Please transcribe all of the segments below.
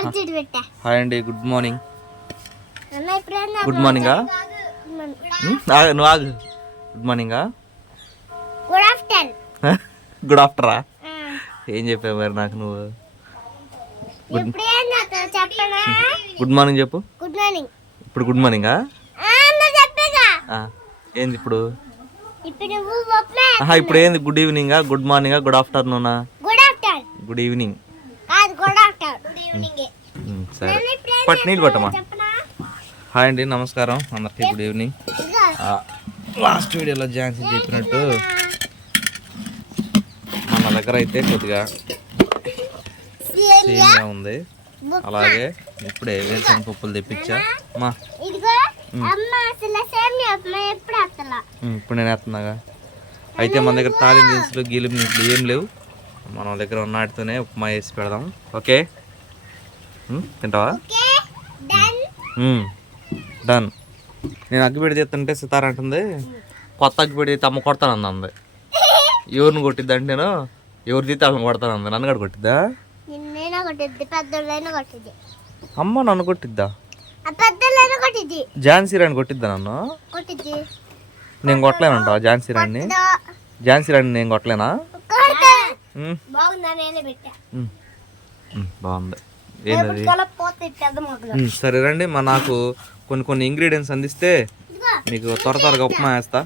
Hi అండి good morning. Good మార్నింగా నువ్వు ఆగు. గుడ్ మార్నింగా గుడ్ ఆఫ్టరా ఏం చెప్పావు మరి నాకు నువ్వు? గుడ్ మార్నింగ్ చెప్పు. Good morning. ఇప్పుడు గుడ్ మార్నింగా ఏంది ఇప్పుడు? ఇప్పుడు ఏంది? గుడ్ ఈవినింగా గుడ్ మార్నింగా good ఆఫ్టర్నూనా? Good afternoon. Good evening కాదు గుడ్ ఆఫ్టర్నూన్ గుడ్ ఈవినింగ్ సరే. పట్టు నీళ్ళు పట్టమా హాయ్ అండి నమస్కారం. అందరికీ గుడ్ ఈవినింగ్. లాస్ట్ వీడియోలో ఝాన్సీ చెప్పినట్టు మన దగ్గర అయితే కొద్దిగా సేమియా ఉంది. అలాగే ఇప్పుడే వేరుశనగ పప్పులు తెప్పించా. మా. ఇప్పుడు నేను వేస్తున్నాగా అయితే మన దగ్గర తాలిం దినుసులు ఏం లేవు. మన దగ్గర ఉన్న వాటితోనే ఉప్మా వేసి పెడదాం. ఓకే? తింటావా? డన్. నేను అగ్గిపెడి చేస్తుంటే సితార అంటుంది. కొత్త అగ్గిపెడి అయితే అమ్మ కొడతానంది అంది ఎవరిని కొట్టిద్ది అంటే నేను? ఎవరు తీస్తే వాళ్ళని కొడతానంది నన్ను కూడా కొట్టిద్దా? అమ్మ నన్ను కొట్టిద్దా? ఝాన్సీ రాణి కొట్టిద్దా నన్ను? నేను కొట్టలేనంటావా ఝాన్సీ రాణిని? ఝాన్సీ రాణి నేను కొట్టలేనా? బాగుందా. ఏంటది సరే రండి మా నాకు కొన్ని కొన్ని ఇంగ్రీడియంట్స్ అందిస్తే మీకు త్వర త్వరగా ఉప్మా వేస్తా.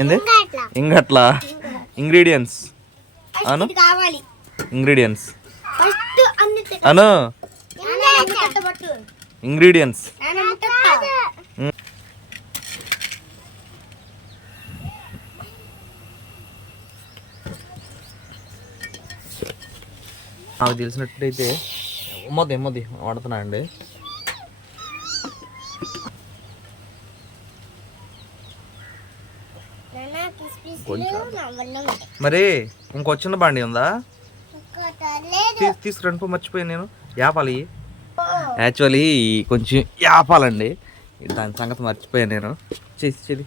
ఏంది? ఇంకట్లా. ఇంకట్లా. ఇంగ్రీడియంట్స్ అను? ఇంగ్రీడియంట్స్ ఫస్ట్ అన్ని అను? ఇంగ్రీడియంట్స్ నాకు తెలిసినట్టయితే ఎమ్మది ఎమ్మది వాడుతున్నా అండి. మరి ఇంకో చిన్న బండి ఉందా? తీసుకురండి పో మర్చిపోయాను నేను. యాపాలి. యాక్చువల్లీ కొంచెం యాపాలండి. దాని సంగతి మర్చిపోయాను నేను. చేసి చెది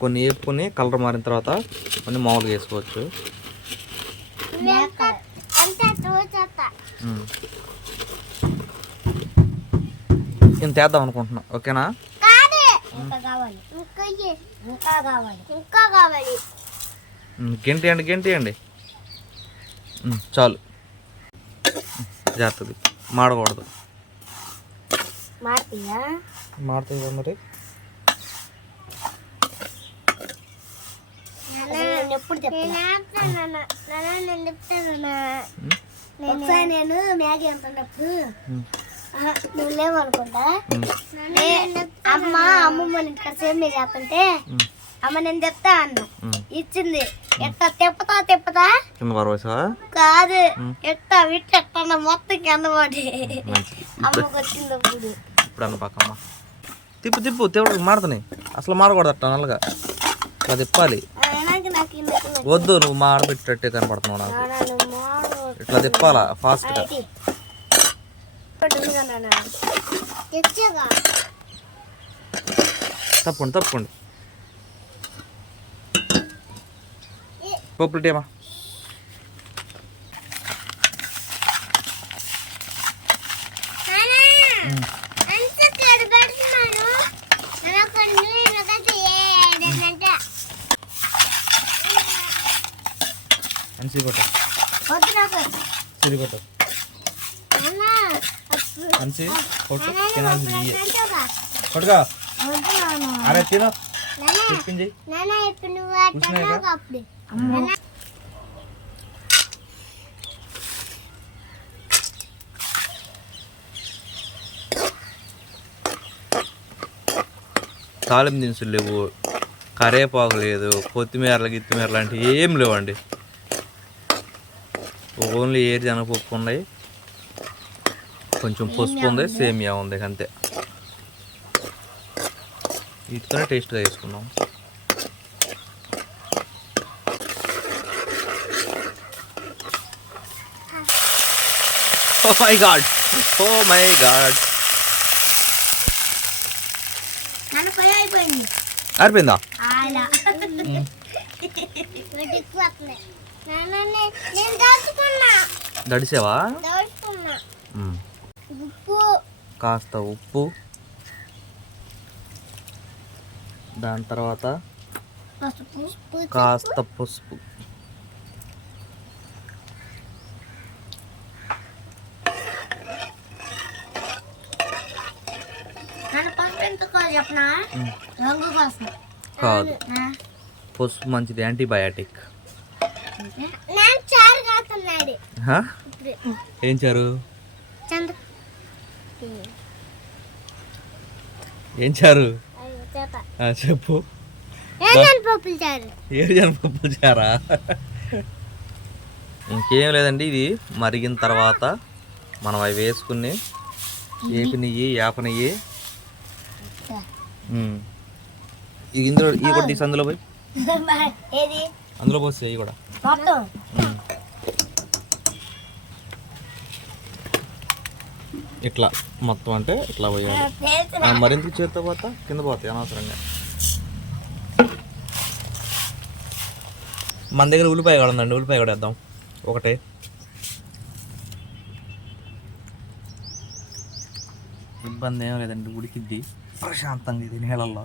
కొన్ని వేపుకొని కలర్ మారిన తర్వాత కొన్ని మామూలుగా వేసుకోవచ్చు ఉమ్. నేను తేద్దాం అనుకుంటున్నా ఓకేనా ఇంకా కావాలి ఇంకా ఇయ్యి. ఇంకా కావాలి ఇంకా కావాలి ఉమ్, గెంటి అండి గెంటి అండి ఉమ్, చాలు ఉమ్, జాగ్రత్తది. మాడకూడదు. మాడుతుంది మరి? ఎప్పుడు ఒకసారి నేను మ్యాగీ అంటున్నప్పుడు నువ్వు లేవనుకుంటా అమ్మ అమ్మమ్మ ఇంటికి సేమ్ ఉమ్, అమ్మ నేను చెప్తా అన్న. ఇచ్చింది. ఎట్లా తిప్పుతా తిప్పుతా? కింద పరవేసా కాదు. ఎట్టా విట్టు ఎట్టా మొత్తం కింద పడి. అమ్మకి వచ్చింది అప్పుడు ఇప్పుడు అన్న పక్కమ్మ తిప్పు తిప్పు దేవుడు మాడుతున్నాయి అసలు మాడకూడదు అట్ట నల్లగా. అట్లా తిప్పాలి. వద్దు నువ్వు మాడబెట్టేట్టే కనపడుతున్నావు నాకు. ఇట్లా తిప్పాలా ఫాస్ట్గా? తెచ్చగా తప్పండి తప్పండి పప్పులు టేమా అన్సి కొట్ట కొట్ట. కొట్టు. తినాల్సింది ఇయ్యే. కొట్టుగా. నాన్న. అరే తిను. చెప్పింది. తాలింపు దినుసులు లేవు. కరేపాకు లేదు. కొత్తిమీర గిత్తిమీర లాంటివి ఏం లేవండి. ఓన్లీ ఏరి శనగపప్పు ఉన్నాయి. కొంచెం పసుపు ఉంది సేమియా ఉంది. అంతే. వీటితోనే టేస్ట్గా చేసుకున్నాం oh my god oh my god ఆరిపోయిందా దడిసావా? కాస్త ఉప్పు. దాని తర్వాత కాస్త పసుపు. కాదు. పసుపు మంచిది యాంటీబయాటిక్ నేను చారు కాస్తున్నాడు హా? ఇప్పుడు ఏం చారు? ఏం చారు? చెప్పు. ఏం పప్పులు చారు? ఇంకేం లేదండి ఇది మరిగిన తర్వాత మనం అవి వేసుకుని ఏపి నెయ్యి యాప నెయ్యి. ఇందులో ఈ కూడా తీసి అందులో పోయి. అందులో పోసి ఇవి కూడా. మొత్తం. ఇట్లా మొత్తం అంటే ఇట్లా పోయాలి. మరింత చేతితో పోతా కింద పోతాయి అనవసరంగా. మన దగ్గర ఉల్లిపాయ కూడా ఉందండి ఉల్లిపాయ కూడా వేద్దాం. ఒకటే. ఇబ్బంది ఏం లేదండి ఉడికిద్ది. ప్రశాంతంగా ఇది నీళ్ళల్లో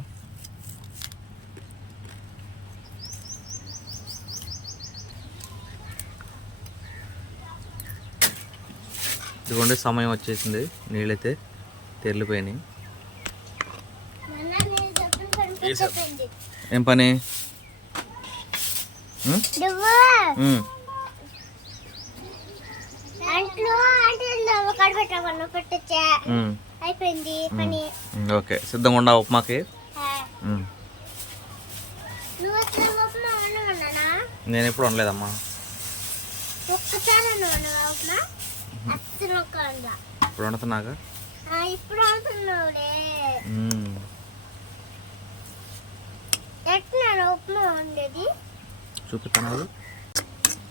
ఇదిగోండి సమయం వచ్చేసింది. నీళ్ళైతే తెరిలిపోయినాయి. ఏం పని? ఓకే. సిద్ధంగా ఉండా ఉప్మాకి? నేను ఎప్పుడు అనలేదమ్మా ఒక్కసారి ఉప్మా. ఇప్పుడు వండుతున్నాగా ఇప్పుడు వండుతున్నావులే. ఎట్లా ఉప్మా అది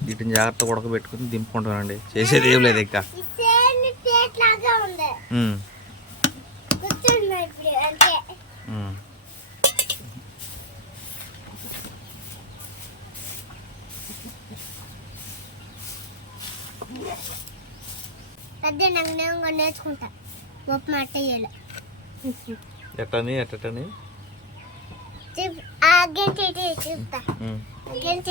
వీటిని జాగ్రత్తగా ఉడకబెట్టుకుని దింపుకుంటానండి. చేసేది ఏం లేదు ఇంకా. ఈ పెద్ద నేను నేర్చుకుంటా. చేయాలి ఎట్టని ఎట్టని గంట చూపుతా. గంట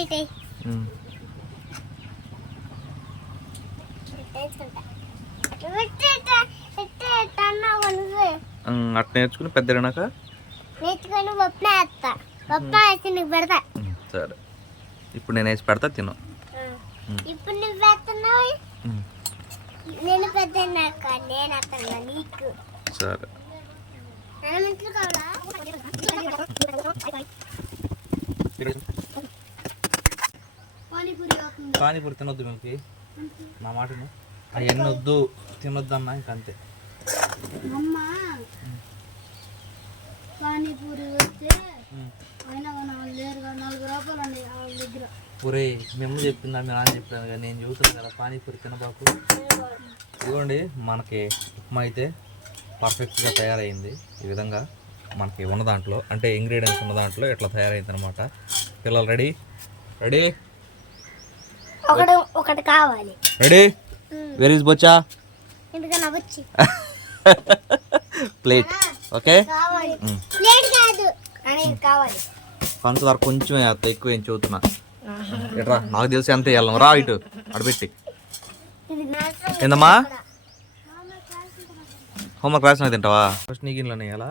అట్ట నేర్చుకుని పెద్దనాక నేర్చుకొని ఉప్మా వేస్తా వేసి నీకు పెడతా. సరే. ఇప్పుడు నేను వేసి పెడతా తిను. ఇప్పుడు నువ్వు వేస్తున్నావు? ఉం. నేను పెద్ద నాకు నేను అత్తన్నా నీకు. సరే. పానీపూరి తినొద్దు మీకు నా మాటను అవన్నీ వద్దు తినొద్దు అన్నా ఇంక అంతే అమ్మ. పానీపూరి వస్తే అయినా నాలుగు లేరు కదా నాలుగు రూపాయలు అండి వాళ్ళ దగ్గర ఒరే మేము చెప్పిందా మీ నాన్న చెప్పాను కదా? నేను చెబుతున్నాను కదా పానీపూరి తినబాకు. ఇదిగోండి మనకి ఉప్మా అయితే పర్ఫెక్ట్గా తయారైంది. ఈ విధంగా మనకి ఉన్న దాంట్లో అంటే ఇంగ్రీడియంట్స్ ఉన్న దాంట్లో ఇట్లా తయారైంది అనమాట పిల్లలు రెడీ? రెడీ? ఒకటి ఒకటి కావాలి. రెడీ? వెర్ ఇస్ బొచ్చా? ప్లేట్ ఓకే ప్లేట్ కాదు. కావాలి. పంచదార కొంచెం వేస్తా ఎక్కువ ఏం చదువుతున్నా. ఎట్రా నాకు తెలిసి ఎంత వెళ్ళం రా ఇటు అడబెట్టి ఏందమ్మా? హోంవర్క్ రాసిన తింటావా? ఫస్ట్ నీ గిన్నెలో ఎలా?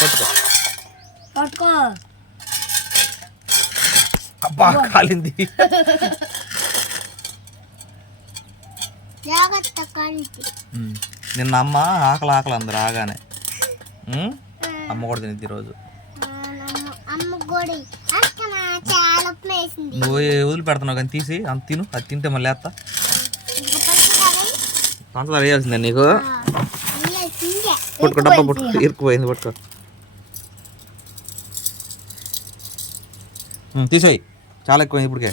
పట్టుకో. అబ్బా కాలింది. నిన్న అమ్మ ఆకలి ఆకలి అందరు రాగానే? అమ్మ కూడా తినిద్ది ఈరోజు అమ్మ కూడా అక్క చాలా ఉప్మా వేసింది నువ్వు వదిలి పెడుతున్నావు కానీ తీసి అంత తిను అది తింటే మళ్ళీ వేస్తా పంచదార వేయాల్సిందే నీకు. పట్టుకో డబ్బా పట్టుకో ఇరుక్కుపోయింది పట్టుకో. తీసేయి. చాలా ఎక్కువైంది ఇప్పటికే.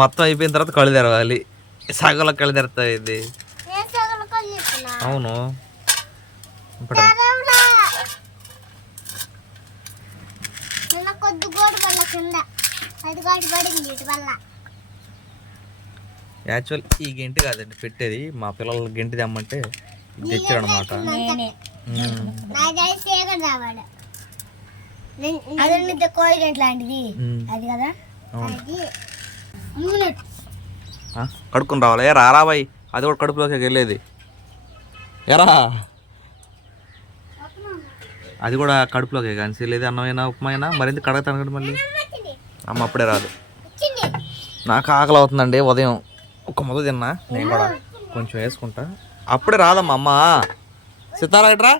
మొత్తం అయిపోయిన తర్వాత కళ్ళు తెరవాలి. సగంలో కళ్ళు తెరుతాయి ఇది నేను సగం కొలుస్తున్నా అవును. ఇప్పుడు తెరవరా కూడా పళ్ళ కింద. అది కూడా పడింది ఇటు వల్ల. యాక్చువల్ ఈ గెంటి కాదండి పెట్టేది. మా పిల్లలు గెంటి తెమ్మంటే గంట లాంటిది. అది కదా? అది. కడుక్కుని రావాలి? ఏ రారా బాయ్. అది కూడా కడుపులోకి వెళ్ళేది. ఎరా. అది కూడా కడుపులోకి కానీ వెళ్ళేది అన్నమైనా ఉప్మైనా మరింత కడగతాను కదా మళ్ళీ? అమ్మ అప్పుడే రాదు. నాకు ఆకలి అవుతుందండి ఉదయం. ఒక ముద్ద తిన్నా నేను కూడా కొంచెం వేసుకుంటా. అప్పుడే రాదమ్మా అమ్మ. సితారా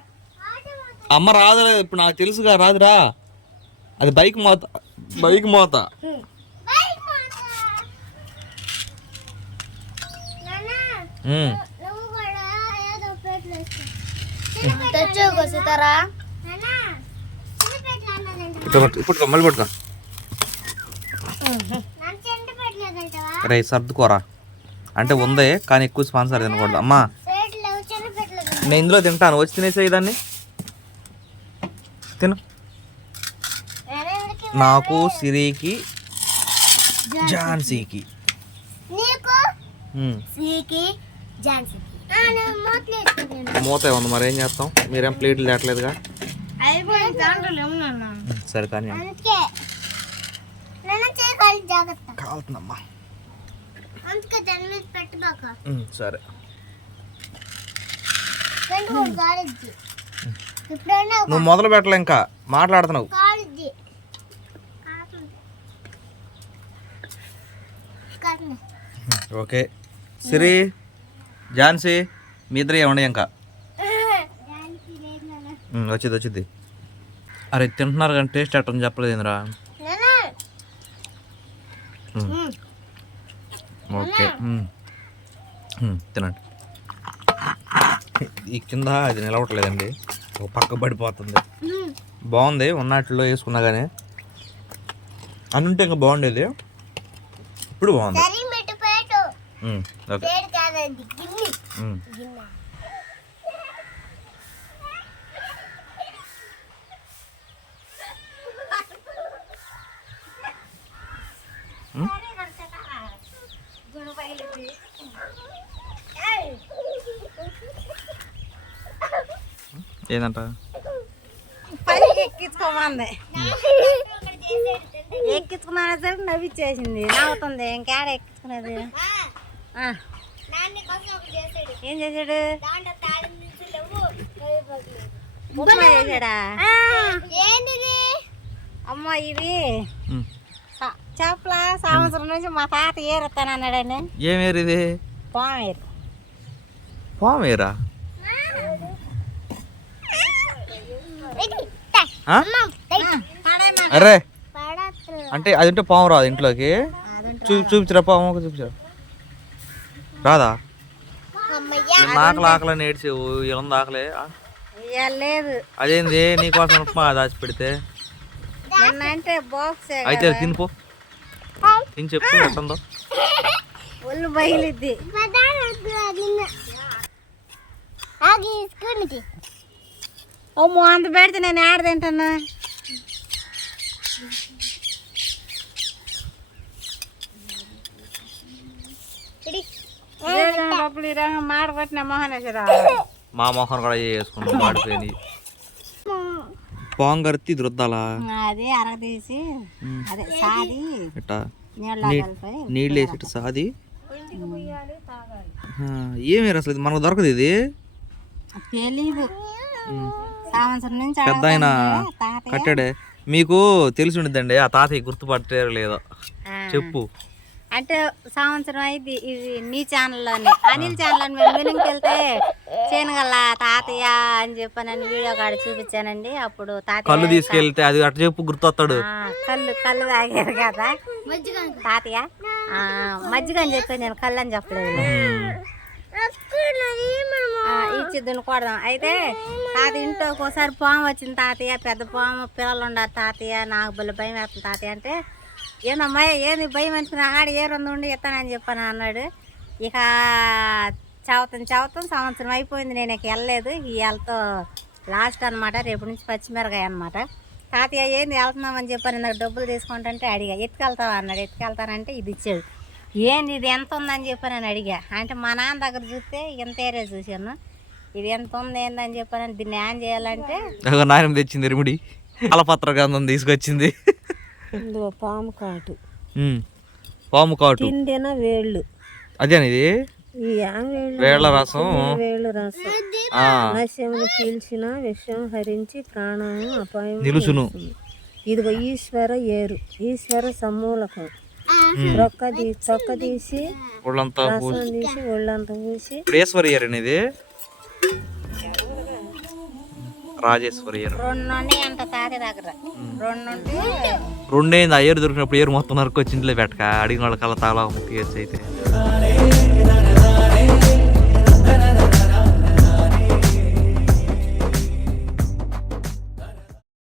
అమ్మ రాదు ఇప్పుడు నాకు తెలుసుగా రాదురా. అది బైక్ మోత బైక్ మోత. ఉమ్. నువ్వు కూడా ఏదో పేట్లు తెచ్చుకో సీతారా ఇప్పుడు మళ్ళీ పట్టుకో. రే సర్దుకోరా. అంటే ఉందే కానీ ఎక్కువ స్పాన్సర్ తినకూడదు. అమ్మా. నేను ఇందులో తింటాను వచ్చి తినేసే దాన్ని తిను. నాకు సిరికి ఝాన్సీకి నీకు. సీకి ఝాన్సీకి మూత ఉంది మరి ఏం చేస్తాం? మీరేం ప్లేట్లు తేటలేదుగా సరే కానీ. కాలుతుందమ్మా. సరే. నువ్వు మొదలు పెట్టలే ఇంకా. మాట్లాడుతున్నావు. ఓకే. సిరి. ఝాన్సీ మీ ఇద్దరు ఏమండి ఇంకా? వచ్చింది వచ్చింది అరే తింటున్నారు కానీ టేస్ట్ ఎట్టని చెప్పలేదు ఏందిరా. ఓకే తినండి. ఈ కింద అది నిలవట్లేదండి ఒక పక్క పడిపోతుంది. బాగుంది ఉన్నట్లో వేసుకున్నా కానీ అనుంటే ఇంకా బాగుండేది. ఇప్పుడు బాగుంది. ఓకే. ఏందంట? ఎక్కించుకోమంది. ఎక్కించుకునేసరికి నవ్విచ్చేసింది. నవ్వుతుంది. ఇంకేడ ఎక్కించుకునేది ఆ, నాన్న కోసం ఒకటి చేసాడు ఏం చేశాడు. ఉప్మా చేశాడా అమ్మ. స- చేపల సంవత్సరం నుంచి మా తాత ఏరుతానన్నాడండి ఏమేరు ఇది పామేరు పామేరా ఇది, తా. ఆ? అమ్మ, తా. అరే. అంటే అది ఉంటే పాము రాదు ఇంట్లోకి చూ చూపించరా పాము చూపించరా రాదా. ఆకలి ఆకలని ఏడ్చేవు ఏముంది ఆకలే లేదు. అదేంది? నీకోసం ఉప్మా దాచి పెడితే? అంటే బాక్స్ అయితే తినిపో. తిని చెప్పు ఎట్టుందో. ఒళ్ళు బయలుద్ది. అమ్మో అంత పెడితే నేను ఆడ తింటాను? మా మొహం కూడా చేసుకున్నాం మాడిపోయింది. పాంగర్తి దృద్దాలా అది అరగదీసి అదే సాది. ఇట్టా నీళ్ళ వేసి సాది? ఆ, ఏమేరు అసలు ఇది? మనకు దొరకదు ఇది? తెలీదు. పెద్ద ఆయన కట్టాడే. మీకు తెలిసి ఉండిద్దండి ఆ తాతయ్య గుర్తుపట్టారు లేదో. చెప్పు. అంటే సంవత్సరం అయింది ఇది నీ ఛానల్లోనే. అనిల్ ఛానల్ మీరు వెనుకకి వెళ్తే చేనుగల్ల తాతయ్య అని చెప్పానని వీడియో కాడ చూపించానండి. అప్పుడు తాతయ్య కళ్ళు తీసుకెళ్తే అది అట్ట చెప్పు గుర్తొస్తాడు. కళ్ళు కళ్ళు తాగారు కదా. తాతయ్య? మజ్జిగ అని చెప్పి నేను కళ్ళు అని చెప్పలేదు. ఇచ్చి దున్నుకోవడం అయితే తాత ఇంట్లో ఒకసారి పాము వచ్చింది తాతయ్య పెద్ద పాము పిల్లలు ఉన్నారు తాతయ్య నాకు బలి భయం వేస్తుంది తాతయ్య అంటే ఏందమ్మా ఏంది భయం అనుకుని ఆడ ఏ రెండు ఉండి ఎత్తానని చెప్పాను అన్నాడు. ఇక చవతం చవతం సంవత్సరం అయిపోయింది నేను ఇక వెళ్ళలేదు. ఈ వెళ్తా లాస్ట్ అనమాట రేపు నుంచి పచ్చిమిరకాయ అనమాట తాతయ్య ఏంది వెళ్తున్నామని చెప్పాను. నాకు డబ్బులు తీసుకుంటుంటే అడిగా ఎత్తుకెళ్తావా అన్నాడు. ఎత్తుకెళ్తానంటే ఇది ఇచ్చాడు. ఏంది ఇది ఎంత ఉందని చెప్పి నేను అడిగా. అంటే మా నాన్న దగ్గర చూస్తే ఇంత ఏరే చూశాను. ఇది ఎంత ఉంది ఏందని చెప్పాను. దీన్ని ఏం చేయాలంటే నాయన తెచ్చింది రిముడి అలపత్ర గంధం తీసుకొచ్చింది. ఇందులో పాము కాటు. పాము కాటు. తిండిన వేళ్ళు. అదేనిది వేళ్ళ రసం. వేళ్ళు రసం. నశ్యమును పీల్చిన విషయం హరించి ప్రాణము అపాయం నిలుసును ఇదిగో ఈశ్వర ఏరు ఈశ్వర సమూలకం. రొక్క చొక్క తీసి ఒళ్ళంతా తీసి ఒళ్ళంతా పూసి. ఈశ్వరి ఇది రాజేశ్వరి ఏరు రెండేంది దొరికినప్పుడు ఏరు మొత్తం నరుకొచ్చి ఇంట్లో పెట్టక అడిగిన వాళ్ళ కల్లా తాలా ముక్తి అయితే.